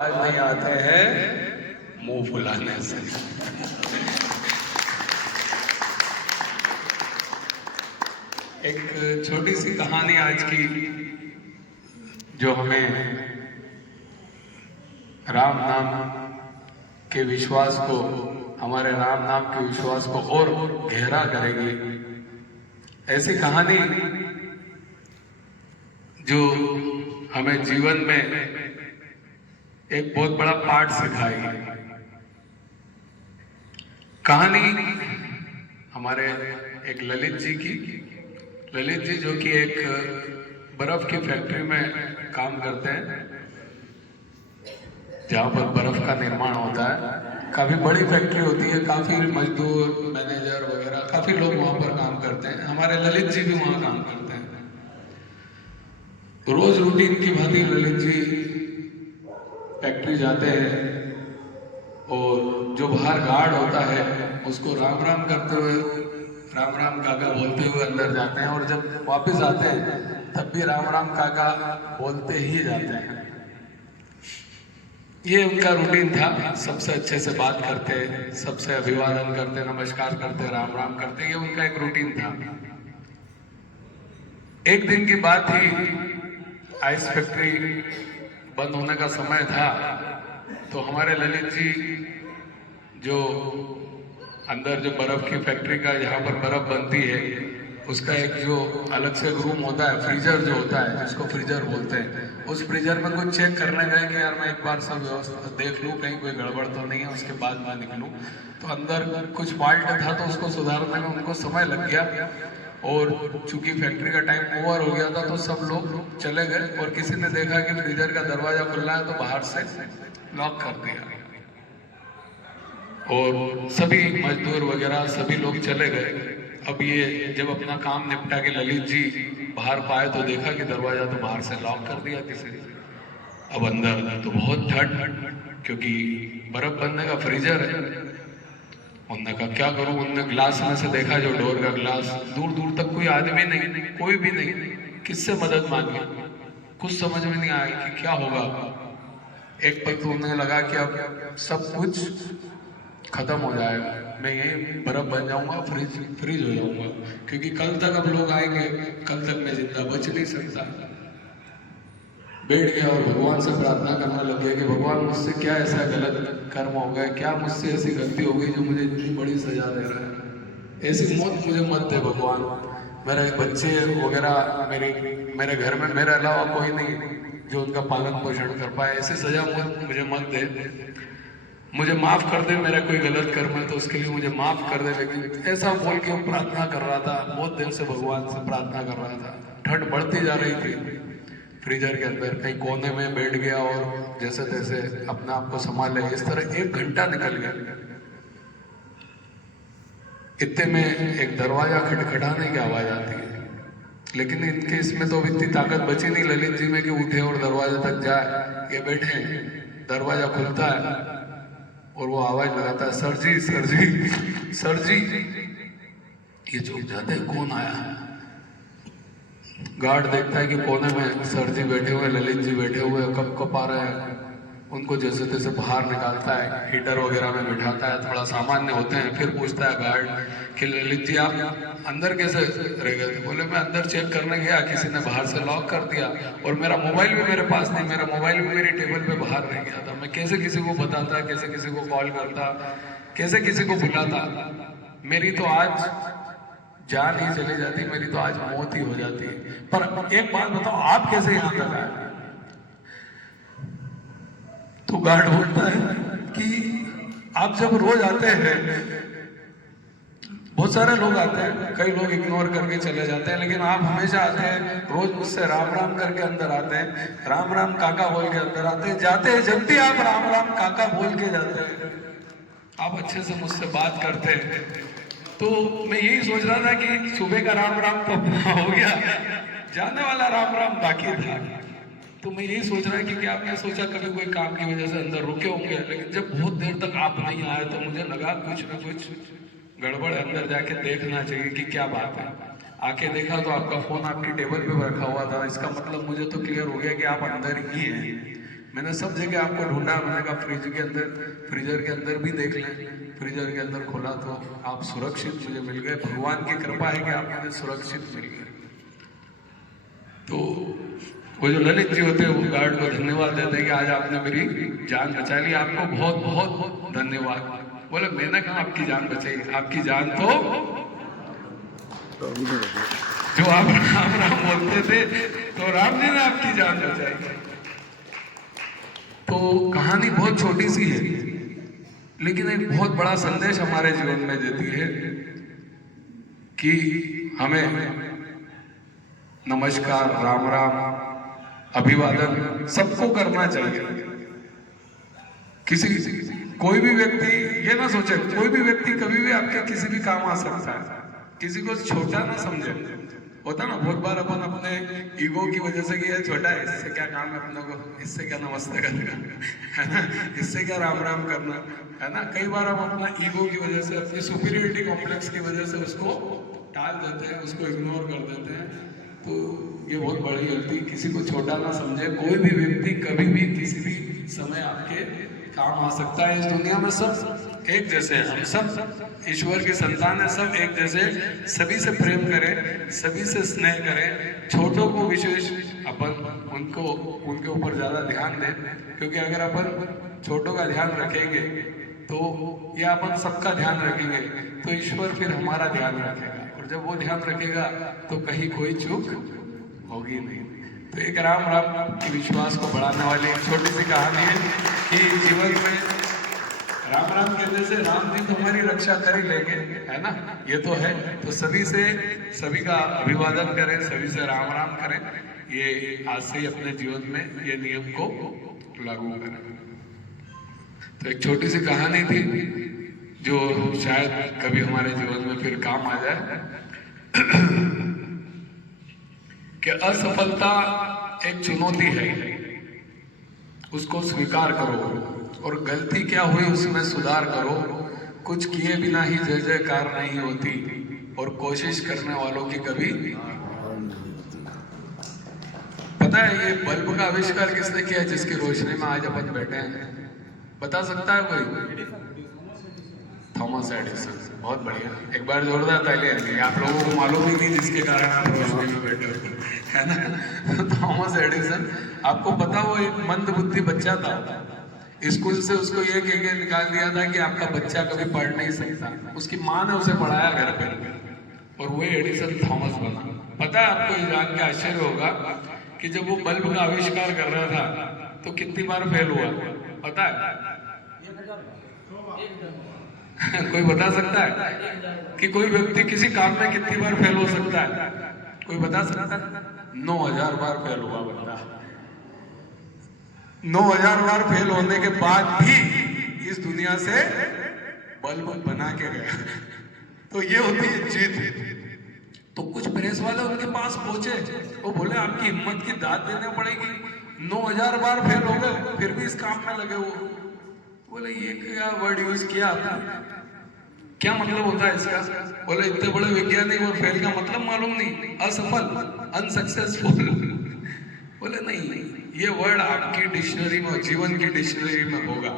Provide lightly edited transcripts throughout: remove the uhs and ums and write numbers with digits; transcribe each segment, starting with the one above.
आज नहीं आते हैं मुंह फुलाने से। एक छोटी सी कहानी आज की जो हमें राम नाम के विश्वास को, हमारे राम नाम के विश्वास को और गहरा करेगी। ऐसी कहानी जो हमें जीवन में एक बहुत बड़ा पाठ सिखाएगी। कहानी हमारे एक ललित जी की, ललित जी जो कि एक बर्फ की फैक्ट्री में काम करते हैं, जहाँ पर बर्फ का निर्माण होता है। काफी बड़ी फैक्ट्री होती है, काफी मजदूर, मैनेजर वगैरह काफी लोग वहां पर काम करते हैं। हमारे ललित जी भी वहां काम करते हैं। रोज रूटीन की भांति ललित जी फैक्ट्री जाते हैं और जो बाहर गार्ड होता है उसको राम राम करते हुए, राम राम काका बोलते हुए अंदर जाते हैं, और जब वापस आते हैं तब भी राम राम काका बोलते ही जाते हैं। ये उनका रूटीन था। सबसे अच्छे से बात करते, सबसे अभिवादन करते, नमस्कार करते, राम राम करते, ये उनका एक रूटीन था। एक दिन की बात ही, आइस फैक्ट्री बंद होने का समय था, तो हमारे ललित जी जो अंदर जो बर्फ की फैक्ट्री का, जहाँ पर बर्फ बनती है, उसका एक जो अलग से रूम होता है, फ्रीजर जो होता है, जिसको फ्रीजर बोलते हैं, उस फ्रीजर में कुछ चेक करने गए कि यार मैं एक बार सब व्यवस्था देख लूँ, कहीं कोई गड़बड़ तो नहीं है, उसके बाद मैं निकलूँ। तो अंदर कुछ फॉल्ट था, तो उसको सुधारने में उनको समय लग गया, और चूंकि फैक्ट्री का टाइम ओवर हो गया था तो सब लोग चले गए, और किसी ने देखा कि फ्रीजर का दरवाजा खुला है तो बाहर से लॉक कर दिया, और सभी मजदूर वगैरह सभी लोग चले गए। अब ये जब अपना काम निपटा के ललित जी बाहर पाए तो देखा कि दरवाजा तो बाहर से लॉक कर दिया किसी ने। अब अंदर तो बहुत ठंड, क्योंकि बर्फ बनने का फ्रीजर है। उन्होंने कहा क्या करूं। उन्होंने ग्लास में से देखा, जो डोर का ग्लास, दूर दूर तक कोई आदमी नहीं, कोई भी नहीं, किससे मदद मांगी, कुछ समझ में नहीं आया कि क्या होगा। एक पल तो उन्हें लगा कि अब सब कुछ खत्म हो जाएगा, मैं यही बर्फ बन जाऊंगा, फ्रीज हो जाऊंगा, क्योंकि कल तक अब लोग आएंगे, कल तक मैं जिंदा बच नहीं सकता। बैठ गया और भगवान से प्रार्थना करने लग गया कि भगवान मुझसे क्या ऐसा गलत कर्म हो गया, क्या मुझसे ऐसी गलती हो गई जो मुझे इतनी बड़ी सजा दे रहा है। ऐसी मौत मुझे मत दे भगवान। मेरे बच्चे वगैरह, मेरे घर में मेरे अलावा कोई नहीं जो उनका पालन पोषण कर पाए, ऐसी सजा मुझे मत दे, मुझे माफ कर दे, मेरा कोई गलत कर्म है तो उसके लिए मुझे माफ कर दे। लेकिन ऐसा बोल के वो प्रार्थना कर रहा था, बहुत देर से भगवान से प्रार्थना कर रहा था। ठंड बढ़ती जा रही थी। फ्रीजर के अंदर कहीं कोने में बैठ गया और जैसे तैसे अपने आप को संभाले। इस तरह 1 घंटा निकल गया। इतने में एक दरवाजा खटखटाने की आवाज आती है, लेकिन इनके इसमें तो इतनी ताकत बची नहीं ललित जी में कि उठे और दरवाजे तक जाए। ये बैठे, दरवाजा खुलता है और वो आवाज लगाता है, सर जी सर जी सर जी। ये चुप जाते हैं, कौन आया। गार्ड देखता है कि कोने में सर जी बैठे हुए, ललित जी बैठे हुए, कब कब आ रहे हैं। उनको जैसे तैसे बाहर निकालता है, हीटर वगैरह में बिठाता है, थोड़ा सामान्य होते हैं। फिर पूछता है गार्ड कि ललित जी आप अंदर कैसे रह गए थे। बोले मैं अंदर चेक करने गया, किसी ने बाहर से लॉक कर दिया, और मेरा मोबाइल भी मेरे पास नहीं, मेरा मोबाइल भी मेरी टेबल पे बाहर रह गया था। मैं कैसे किसी को बताता, कैसे किसी को कॉल करता, कैसे किसी को बुलाता। मेरी तो आज जान ही चली जाती, मेरी तो आज मौत ही हो जाती। पर एक बात बताओ, आप कैसे यहाँ तक आए। तो गार्ड बोलता है कि आप जब रोज आते हैं, बहुत सारे लोग आते हैं, कई लोग इग्नोर करके चले जाते हैं, लेकिन आप हमेशा आते हैं, रोज मुझसे राम राम करके अंदर आते हैं, राम राम काका बोल के अंदर आते हैं, जाते हैं जब भी आप राम राम काका बोल के जाते हैं, आप अच्छे से मुझसे बात करते हैं। तो मैं यही सोच रहा था कि सुबह का राम राम तो हो गया, जाने वाला राम राम बाकी था। तो मैं यही सोच रहा कि क्या आपने सोचा कभी कोई काम की वजह से अंदर रुके होंगे, लेकिन जब बहुत देर तक आप नहीं आए तो मुझे लगा कुछ ना कुछ गड़बड़, अंदर जाके देखना चाहिए कि क्या बात है। आके देखा तो आपका फोन आपकी टेबल पे रखा हुआ था। इसका मतलब मुझे तो क्लियर हो गया कि आप अंदर ही हैं। मैंने सब जगह आपको ढूंढा, मैंने कहा फ्रीजर के अंदर भी देख लें। फ्रीजर के अंदर खोला तो आप सुरक्षित मुझे मिल गए। भगवान की कृपा है कि आप मुझे सुरक्षित मिल गए। तो वो जो ललित जी होते हैं वो गार्ड को धन्यवाद देते हैं कि आज आपने मेरी जान बचा ली, आपको बहुत बहुत धन्यवाद। बोले मैंने कहा आपकी जान बचाई, आपकी जान तो जो आप राम राम बोलते थे तो राम जी ने आपकी जान बचाई। तो कहानी बहुत छोटी सी है, लेकिन एक बहुत बड़ा संदेश हमारे जीवन में देती है कि हमें नमस्कार, राम राम, अभिवादन सबको करना चाहिए। कोई भी व्यक्ति ये ना सोचे, कोई भी व्यक्ति कभी भी आपके किसी भी काम आ सकता है। किसी को छोटा ना समझे। होता ना बहुत बार अपन अपने ईगो की वजह से कि ये छोटा है, इससे क्या काम है अपने को, इससे क्या नमस्ते करना है ना, इससे क्या राम राम करना है ना। कई बार हम अपना ईगो की वजह से, अपनी सुपीरियरिटी कॉम्प्लेक्स की वजह से उसको टाल देते हैं, उसको इग्नोर कर देते हैं। तो ये बहुत बड़ी गलती। किसी को छोटा ना समझे। कोई भी व्यक्ति कभी भी किसी भी समय आपके काम आ सकता है। इस दुनिया में सब एक जैसे हैं, हम सब ईश्वर की संतान है, सब एक जैसे। सभी से प्रेम करें, सभी से स्नेह करें। छोटों को विशेष अपन उनके ऊपर ज्यादा ध्यान दें, क्योंकि अगर अपन छोटों का ध्यान रखेंगे तो या अपन सबका ध्यान रखेंगे तो ईश्वर फिर हमारा ध्यान रखेगा, और जब वो ध्यान रखेगा तो कहीं कोई चूक होगी नहीं। तो एक राम राम की विश्वास को बढ़ाने वाली एक छोटी सी कहानी है कि जीवन में राम राम कहने से राम जी तो हमारी रक्षा कर ही लेंगे, है ना, ये तो है। तो सभी का अभिवादन करें, सभी से राम राम करें। ये आज से ही अपने जीवन में ये नियम को लागू करें। तो एक छोटी सी कहानी थी जो शायद कभी हमारे जीवन में फिर काम आ जाए कि असफलता एक चुनौती है, उसको स्वीकार करो और गलती क्या हुई उसमें सुधार करो। कुछ किए बिना ही जय जयकार नहीं होती, और कोशिश करने वालों की कभी। पता है ये बल्ब का आविष्कार किसने किया जिसकी रोशनी में आज अपन बैठे हैं? बता सकता है कोई? Thomas Edison. बहुत बढ़िया, एक बार जोरदार तालियां दीजिए। आप लोगों को मालूम ही नहीं जिसके कारण आप रोशनी में बैठे हो, है ना। थॉमस एडिसन, आपको पता वो एक मंद बुद्धि बच्चा था। स्कूल से उसको ये कह के निकाल दिया था कि आपका बच्चा कभी पढ़ नहीं सकता। उसकी माँ ने उसे पढ़ाया घर पे, और वही एडिसन थॉमस बना। पता है आपको ये जान के आश्चर्य होगा कि जब वो बल्ब का आविष्कार कर रहा था तो कितनी बार फेल हुआ पता है? कोई बता सकता है कि कोई व्यक्ति किसी काम में कितनी बार फेल हो सकता है? कोई बता सकता है? 9000 बार फेल हुआ बंदा। 9000 बार फेल होने के बाद भी इस दुनिया से बल्ब बना के गया। तो ये होती है जीत। तो कुछ प्रेस वाले उनके पास पहुंचे, वो बोले आपकी हिम्मत की दाद देनी पड़ेगी, 9000 बार फेल हो गए फिर भी इस काम में लगे हो। बोले ये क्या वर्ड यूज किया आपने, क्या मतलब होता है इसका? बोले इतने बड़े वैज्ञानिक और फेल का मतलब मालूम नहीं, असफल, अनसक्सेसफुल। बोले नहीं, ये वर्ड आपकी डिक्शनरी में, जीवन की डिक्शनरी में होगा,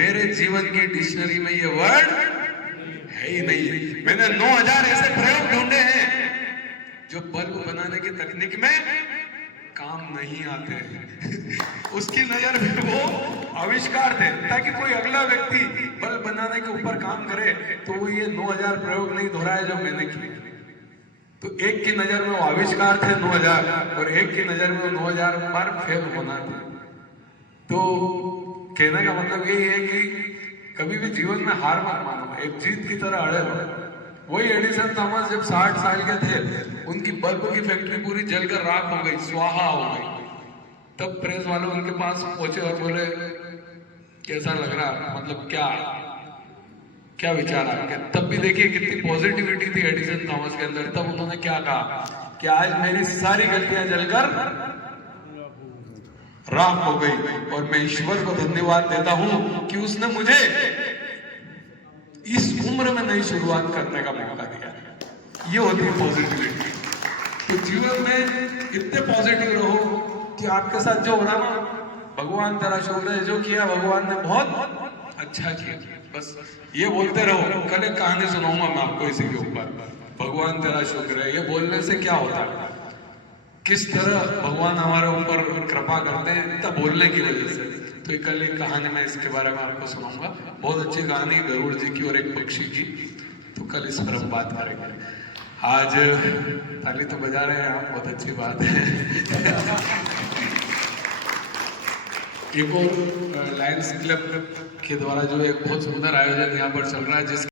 मेरे जीवन की डिक्शनरी में ये वर्ड है ही नहीं। मैंने 9000 ऐसे प्रयोग ढूंढे हैं जो बल्ब बनाने की तकनीक में काम नहीं आते। उसकी नजर में वो आविष्कार थे, ताकि कोई अगला व्यक्ति बल्ब बनाने के ऊपर काम करे तो वो ये 9000 प्रयोग नहीं दोहराए जो मैंने किए। तो एक की नजर में वो आविष्कार थे 9000, और एक की नजर में 9000 बार फेल होना था। तो कहने का मतलब यही है कि कभी भी जीवन में हार मत मानो, एक जीत की तरह अड़े रहो। वही एडिसन थॉमस जब 60 साल के थे, उनकी बल्ब की फैक्ट्री पूरी जलकर राख हो गई, स्वाहा हो गई। तब प्रेस वाले उनके पास पहुंचे और बोले कैसा लग रहा, मतलब क्या विचार आपके? तब भी देखिए कितनी पॉजिटिविटी थी एडिसन थॉमस के अंदर। तब उन्होंने क्या कहा कि आज मेरी सारी गलतियां जलकर राख हो गई, और मैं ईश्वर को धन्यवाद देता हूं कि उसने मुझे इस उम्र में नई शुरुआत करने का मौका दिया। ये होती है पॉजिटिविटी। तो जीवन में इतने पॉजिटिव रहो कि आपके साथ जो हो रहा ना भगवान तेरा शुक्र है, जो किया भगवान ने बहुत अच्छा किया। बस ये बोलते रहो। कल एक कहानी सुनाऊंगा मैं आपको इसी के ऊपर। भगवान तेरा शुक्र है, ये बोलने से क्या होता है, किस तरह भगवान हमारे ऊपर कृपा करते हैं इतना बोलने की वजह से। तो ये कल एक कहानी मैं इसके बारे में आपको सुनाऊंगा, बहुत अच्छी कहानी गरुड़ जी की और एक पक्षी की। तो कल इस पर हम बात करेंगे। आज ताली तो बजा रहे हैं आप, बहुत अच्छी बात है। एक और लायंस क्लब के द्वारा जो एक बहुत सुंदर आयोजन यहाँ पर चल रहा है, जिस